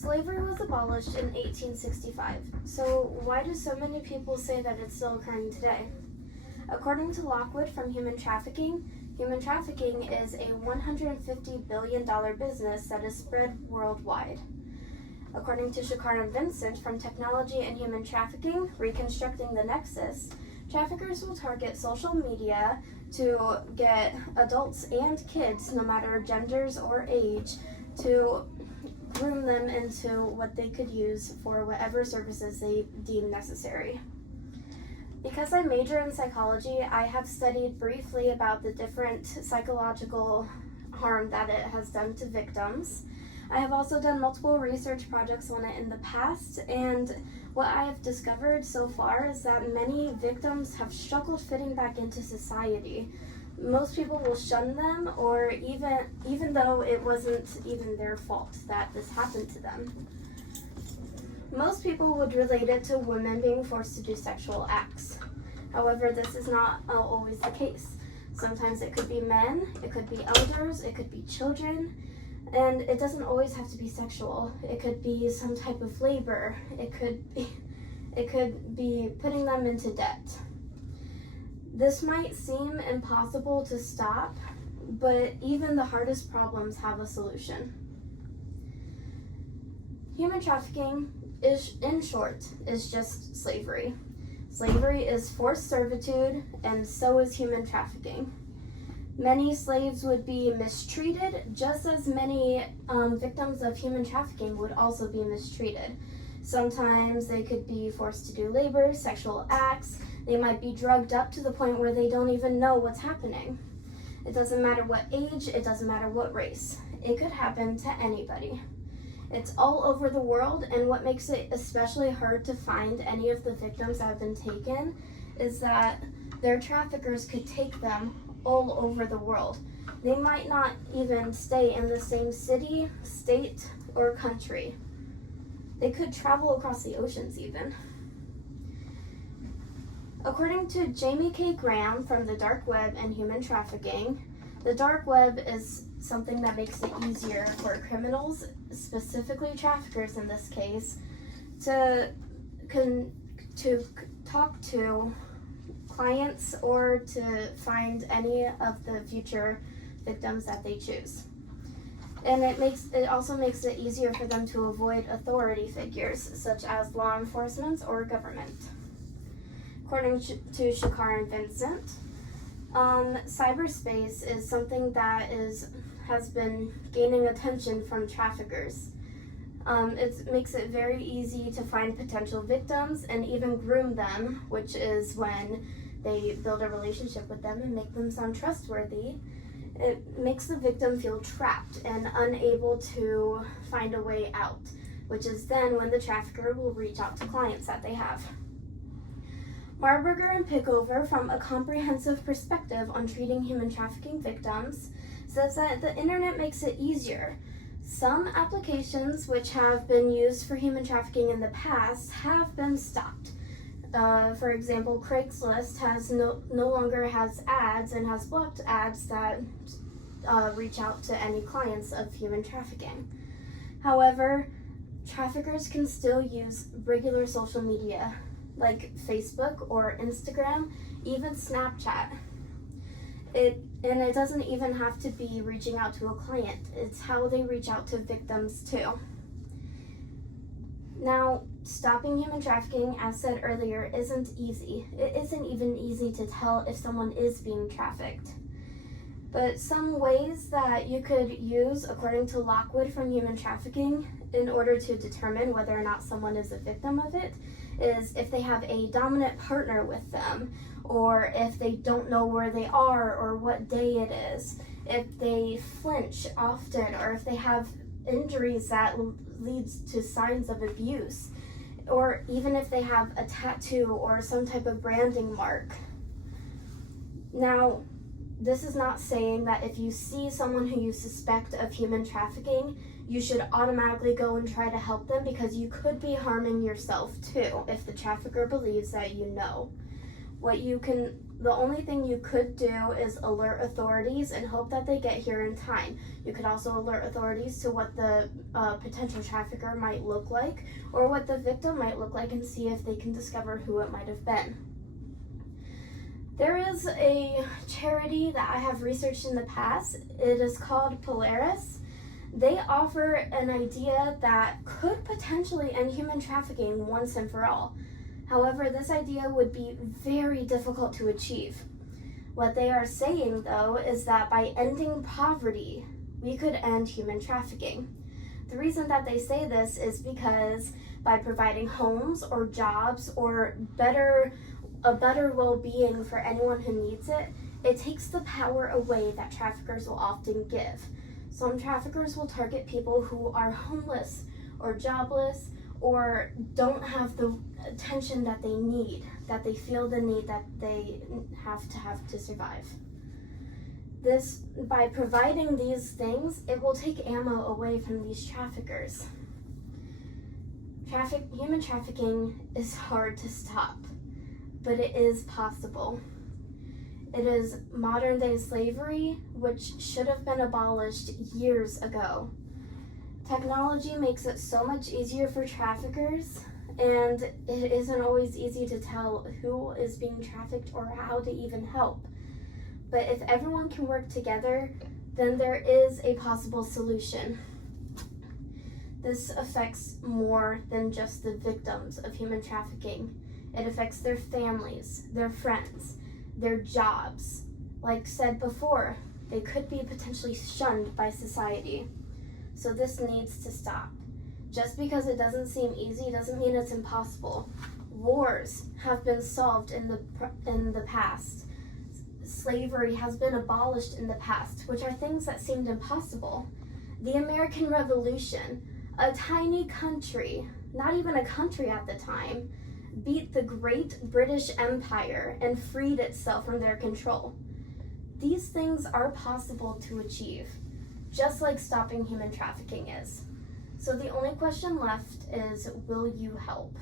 Slavery was abolished in 1865, so why do so many people say that it's still occurring today? According to Lockwood from Human Trafficking is a $150 billion business that is spread worldwide. According to Shakar and Vincent from Technology and Human Trafficking, Reconstructing the Nexus, traffickers will target social media to get adults and kids, no matter genders or age, to groom them into what they could use for whatever services they deem necessary. Because I major in psychology, I have studied briefly about the different psychological harm that it has done to victims. I have also done multiple research projects on it in the past, and what I have discovered so far is that many victims have struggled fitting back into society. Most people will shun them, or even though it wasn't even their fault that this happened to them. Most people would relate it to women being forced to do sexual acts. However, this is not always the case. Sometimes it could be men, it could be elders, it could be children, and it doesn't always have to be sexual. It could be some type of labor. It could be putting them into debt. This might seem impossible to stop, but even the hardest problems have a solution. Human trafficking in short, is just slavery. Slavery is forced servitude, and so is human trafficking. Many slaves would be mistreated, just as many victims of human trafficking would also be mistreated. Sometimes they could be forced to do labor, sexual acts. They might be drugged up to the point where they don't even know what's happening. It doesn't matter what age, it doesn't matter what race. It could happen to anybody. It's all over the world, and what makes it especially hard to find any of the victims that have been taken is that their traffickers could take them all over the world. They might not even stay in the same city, state, or country. They could travel across the oceans even. According to Jamie K. Graham from the Dark Web and Human Trafficking, the Dark Web is something that makes it easier for criminals, specifically traffickers in this case, to talk to clients or to find any of the future victims that they choose. And it also makes it easier for them to avoid authority figures such as law enforcement or government. According to Shakar and Vincent, cyberspace is something that has been gaining attention from traffickers. It makes it very easy to find potential victims and even groom them, which is when they build a relationship with them and make them sound trustworthy. It makes the victim feel trapped and unable to find a way out, which is then when the trafficker will reach out to clients that they have. Marburger and Pickover, from a comprehensive perspective on treating human trafficking victims, says that the internet makes it easier. Some applications which have been used for human trafficking in the past have been stopped. For example, Craigslist no longer has ads and has blocked ads that reach out to any clients of human trafficking. However, traffickers can still use regular social media like Facebook or Instagram, even Snapchat. It doesn't even have to be reaching out to a client. It's how they reach out to victims too. Now, stopping human trafficking, as said earlier, isn't easy. It isn't even easy to tell if someone is being trafficked. But some ways that you could use, according to Lockwood from Human Trafficking, in order to determine whether or not someone is a victim of it, is if they have a dominant partner with them, or if they don't know where they are or what day it is, if they flinch often, or if they have injuries that leads to signs of abuse, or even if they have a tattoo or some type of branding mark. Now, this is not saying that if you see someone who you suspect of human trafficking, you should automatically go and try to help them, because you could be harming yourself too if the trafficker believes that you know. What you can The only thing you could do is alert authorities and hope that they get here in time. You could also alert authorities to what the potential trafficker might look like or what the victim might look like and see if they can discover who it might have been. There is a charity that I have researched in the past. It is called Polaris. They offer an idea that could potentially end human trafficking once and for all. However, this idea would be very difficult to achieve. What they are saying, though, is that by ending poverty, we could end human trafficking. The reason that they say this is because by providing homes or jobs or a better well-being for anyone who needs it, it takes the power away that traffickers will often give. Some traffickers will target people who are homeless or jobless or don't have the attention that they need, that they feel the need that they have to survive. This, by providing these things, it will take ammo away from these traffickers. Human trafficking is hard to stop, but it is possible. It is modern day slavery, which should have been abolished years ago. Technology makes it so much easier for traffickers, and it isn't always easy to tell who is being trafficked or how to even help. But if everyone can work together, then there is a possible solution. This affects more than just the victims of human trafficking. It affects their families, their friends, their jobs. Like said before, they could be potentially shunned by society. So this needs to stop. Just because it doesn't seem easy doesn't mean it's impossible. Wars have been solved in the past. Slavery has been abolished in the past, which are things that seemed impossible. The American Revolution, a tiny country, not even a country at the time, beat the great British Empire and freed itself from their control. These things are possible to achieve, just like stopping human trafficking is. So the only question left is, will you help?